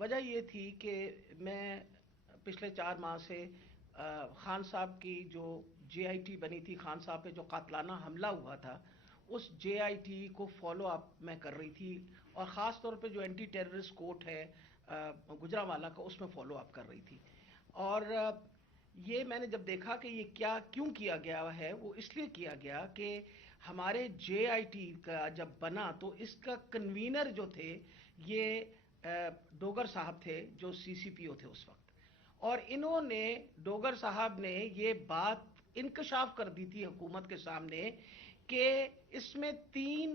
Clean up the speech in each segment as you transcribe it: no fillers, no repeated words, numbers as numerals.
وجہ یہ تھی کہ میں پچھلے 4 ماہ سے خان صاحب کی جو جے آئی ٹی بنی تھی، خان صاحب پہ جو قاتلانہ حملہ ہوا تھا، اس جے آئی ٹی کو فالو اپ میں کر رہی تھی، اور خاص طور پہ جو اینٹی ٹیررسٹ کورٹ ہے گجرانوالہ کا، اس میں فالو اپ کر رہی تھی۔ اور یہ میں نے جب دیکھا کہ یہ کیوں کیا گیا ہے، وہ اس لیے کیا گیا کہ ہمارے جے آئی ٹی کا جب بنا تو اس کا کنوینر جو تھے یہ ڈوگر صاحب تھے، جو سی سی پی او تھے اس وقت، اور انہوں نے ڈوگر صاحب نے یہ بات انکشاف کر دی تھی حکومت کے سامنے کہ اس میں 3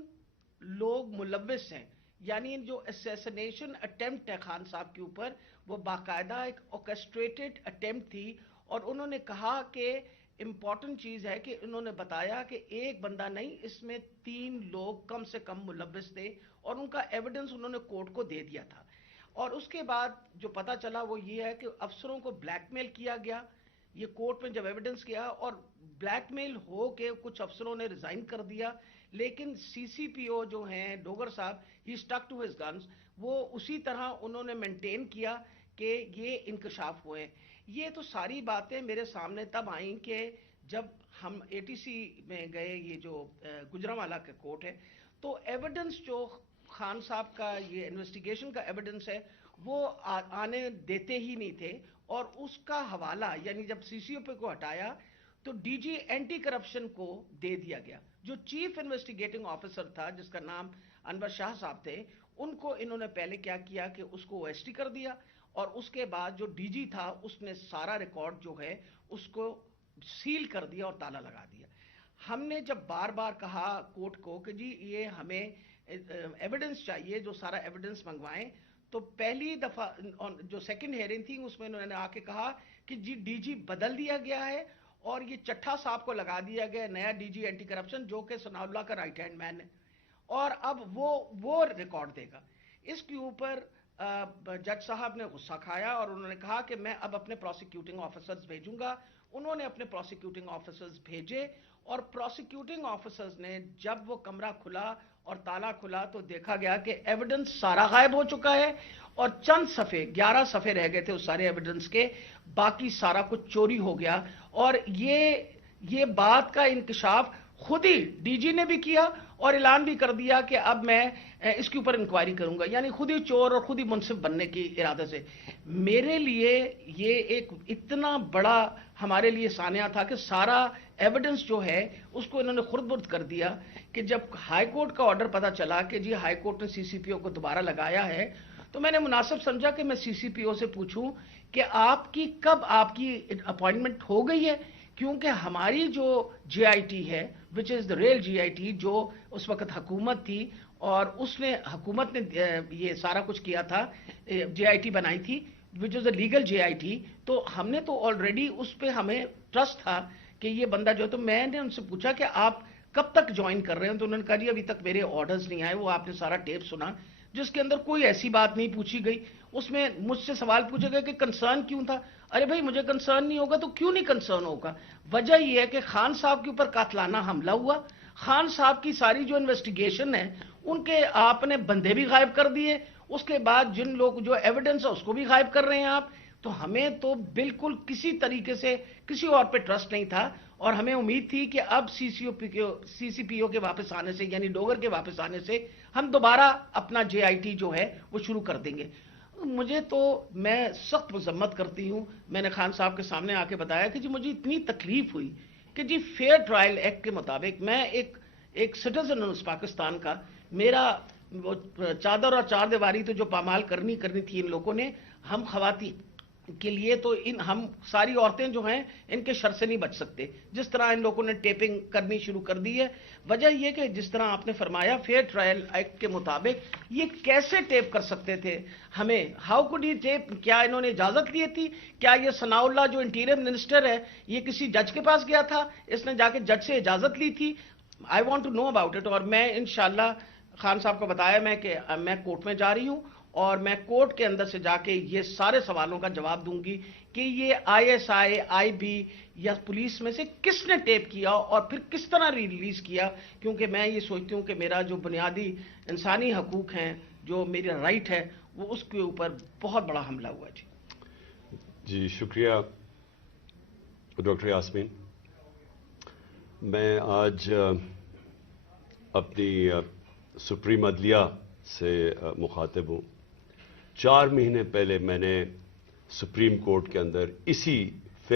لوگ ملوث ہیں، یعنی جو اسیسنیشن اٹیمپٹ ہے خان صاحب کے اوپر، وہ باقاعدہ ایک اوکیسٹریٹڈ اٹیمپٹ تھی۔ اور انہوں نے کہا کہ امپورٹنٹ چیز ہے کہ انہوں نے بتایا کہ ایک بندہ نہیں، اس میں 3 لوگ کم سے کم ملوث تھے، اور ان کا ایویڈنس انہوں نے کورٹ کو دے دیا تھا۔ اور اس کے بعد جو پتا چلا وہ یہ ہے کہ افسروں کو بلیک میل کیا گیا، یہ کورٹ میں جب ایویڈنس کیا، اور بلیک میل ہو کے کچھ افسروں نے ریزائن کر دیا، لیکن سی سی پی او جو ہیں ڈوگر صاحب، ہی اسٹک ٹو ہز گنز، وہ اسی طرح انہوں نے مینٹین کیا کہ یہ انکشاف ہوئے۔ یہ تو ساری باتیں میرے سامنے تب آئیں کہ جب ہم اے ٹی سی میں گئے، یہ جو گجرانوالہ کا کورٹ ہے، تو ایویڈنس جو خان صاحب کا یہ انویسٹیگیشن کا ایویڈنس ہے وہ آنے دیتے ہی نہیں تھے، اور اس کا حوالہ یعنی جب سی سی او پی کو ہٹایا تو ڈی جی اینٹی کرپشن کو دے دیا گیا، جو چیف انویسٹیگیٹنگ آفیسر تھا جس کا نام انور شاہ صاحب تھے، ان کو انہوں نے پہلے کیا کیا کہ اس کو او ایس ٹی کر دیا، اور اس کے بعد جو ڈی جی تھا اس نے سارا ریکارڈ جو ہے اس کو سیل کر دیا اور تالا لگا دیا۔ ہم نے جب بار بار کہا کورٹ کو کہ جی یہ ہمیں ایویڈنس چاہیے، جو سارا ایویڈنس منگوائیں، تو پہلی دفعہ جو سیکنڈ ہیئرنگ تھی اس میں انہوں نے آ کے کہا کہ جی ڈی جی بدل دیا گیا ہے، اور یہ چٹھا صاحب کو لگا دیا گیا نیا ڈی جی اینٹی کرپشن، جو کہ ثناء اللہ کا رائٹ ہینڈ مین ہے، اور اب وہ ریکارڈ دے گا۔ اس کے اوپر جج صاحب نے غصہ کھایا، اور انہوں نے کہا کہ میں اب اپنے پروسیکیوٹنگ آفیسرز بھیجوں گا۔ انہوں نے اپنے پروسیکیوٹنگ آفیسرز بھیجے، اور پروسیکیوٹنگ آفیسرز نے جب وہ کمرہ کھلا اور تالا کھلا تو دیکھا گیا کہ ایویڈنس سارا غائب ہو چکا ہے، اور چند صفحے 11 صفحے رہ گئے تھے اس سارے ایویڈنس کے، باقی سارا کچھ چوری ہو گیا۔ اور یہ بات کا انکشاف خود ہی ڈی جی نے بھی کیا، اور اعلان بھی کر دیا کہ اب میں اس کے اوپر انکوائری کروں گا، یعنی خود ہی چور اور خود ہی منصف بننے کی ارادے سے۔ میرے لیے یہ ایک اتنا بڑا ہمارے لیے سانحہ تھا کہ سارا ایویڈنس جو ہے اس کو انہوں نے خرد برد کر دیا، کہ جب ہائی کورٹ کا آرڈر پتا چلا کہ جی ہائی کورٹ نے سی سی پی او کو دوبارہ لگایا ہے، تو میں نے مناسب سمجھا کہ میں سی سی پی او سے پوچھوں کہ کب آپ کی اپوائنٹمنٹ ہو گئی ہے، کیونکہ ہماری جو جے آئی ٹی ہے وچ از دا ریل جے آئی ٹی، جو اس وقت حکومت تھی، اور حکومت نے یہ سارا کچھ کیا تھا، جے آئی ٹی بنائی تھی وچ از a legal J I T, تو ہم نے تو آلریڈی اس پہ ہمیں ٹرسٹ تھا کہ یہ بندہ جو ہے، تو میں نے ان سے پوچھا کہ آپ کب تک جوائن کر رہے ہیں، تو انہوں نے کہا جی ابھی تک میرے آرڈرز نہیں آئے۔ وہ آپ نے سارا ٹیپ سنا جس کے اندر کوئی ایسی بات نہیں پوچھی گئی، اس میں مجھ سے سوال پوچھے گئے کہ کنسرن کیوں تھا۔ ارے بھائی مجھے کنسرن نہیں ہوگا تو کیوں نہیں کنسرن ہوگا؟ وجہ یہ ہے کہ خان صاحب کے اوپر قاتلانہ حملہ ہوا، خان صاحب کی ساری جو انویسٹیگیشن ہے ان کے آپ نے بندے بھی غائب کر دیے، اس کے بعد جن لوگ جو ایویڈنس ہے اس کو بھی غائب کر رہے ہیں آپ، تو ہمیں تو بالکل کسی طریقے سے کسی اور پہ ٹرسٹ نہیں تھا، اور ہمیں امید تھی کہ اب سی سی پی او کے واپس آنے سے، یعنی ڈوگر کے واپس آنے سے، ہم دوبارہ اپنا جے آئی ٹی جو ہے وہ شروع کر دیں گے۔ میں سخت مذمت کرتی ہوں، میں نے خان صاحب کے سامنے آ کے بتایا کہ جی مجھے اتنی تکلیف ہوئی کہ جی فیئر ٹرائل ایکٹ کے مطابق میں ایک سٹیزن ہوں اس پاکستان کا، میرا چادر اور چار دیواری تو جو پامال کرنی تھی ان لوگوں نے، ہم خواتین کے لیے تو ہم ساری عورتیں جو ہیں ان کے شر سے نہیں بچ سکتے، جس طرح ان لوگوں نے ٹیپنگ کرنی شروع کر دی ہے۔ وجہ یہ کہ جس طرح آپ نے فرمایا فیئر ٹرائل ایکٹ کے مطابق یہ کیسے ٹیپ کر سکتے تھے ہمیں؟ How could he tape? کیا انہوں نے اجازت لی تھی؟ کیا یہ ثناء اللہ جو انٹیریئر منسٹر ہے یہ کسی جج کے پاس گیا تھا، اس نے جا کے جج سے اجازت لی تھی؟ I want to know about it. اور میں انشاءاللہ خان صاحب کو بتایا کہ میں کورٹ میں جا رہی ہوں، اور میں کورٹ کے اندر سے جا کے یہ سارے سوالوں کا جواب دوں گی کہ یہ آئی ایس آئی بی یا پولیس میں سے کس نے ٹیپ کیا اور پھر کس طرح ریلیز کیا، کیونکہ میں یہ سوچتی ہوں کہ میرا جو بنیادی انسانی حقوق ہیں، جو میرا رائٹ ہے وہ اس کے اوپر بہت بڑا حملہ ہوا جی. جی شکریہ ڈاکٹر یاسمین. میں آج اپنی سپریم عدلیہ سے مخاطب ہوں. 4 مہینے پہلے میں نے سپریم کورٹ کے اندر اسی